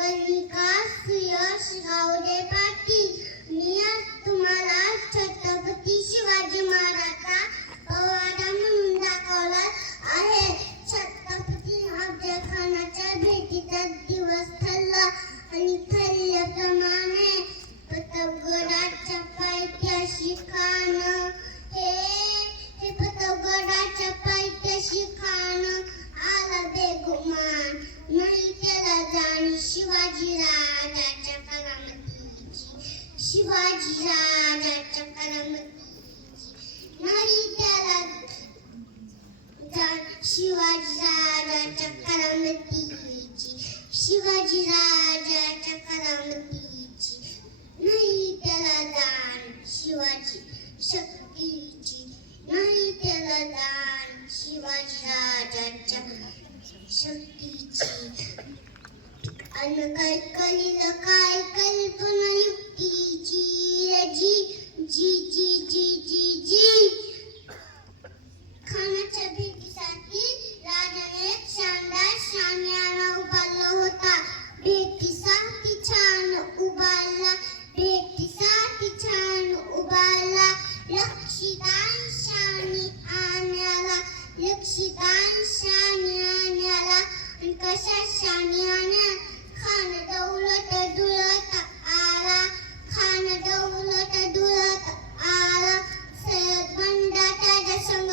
कनिका सुयश गावडे पाटील शिवाजीराजाच्या करामतीची शिवाजीराजाच्या करामतीची शक्तीची. नाही त्याला दान शिवाजीराजाच्या शक्तीची कल्पना युक्तीची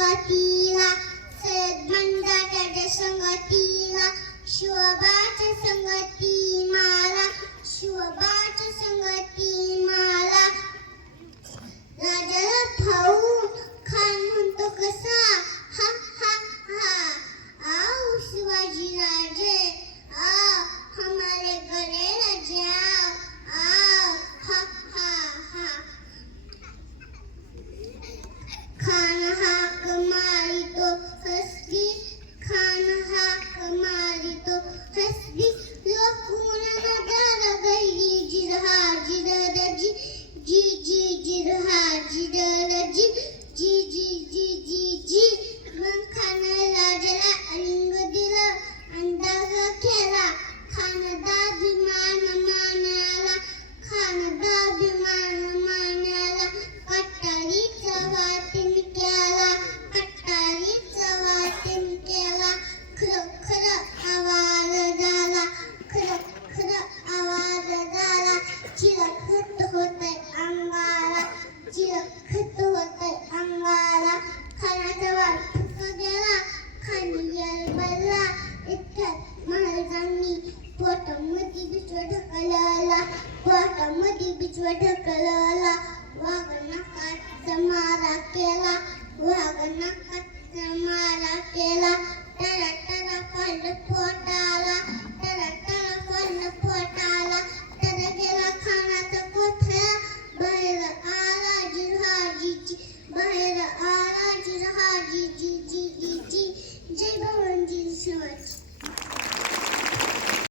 संगतीला सद्मंदाच्या संगतीला शिवबाच्या संगती मला शिवबाच्या संगती उजव्या ढकलला वागणा काच मारा केला वागणा काच मारा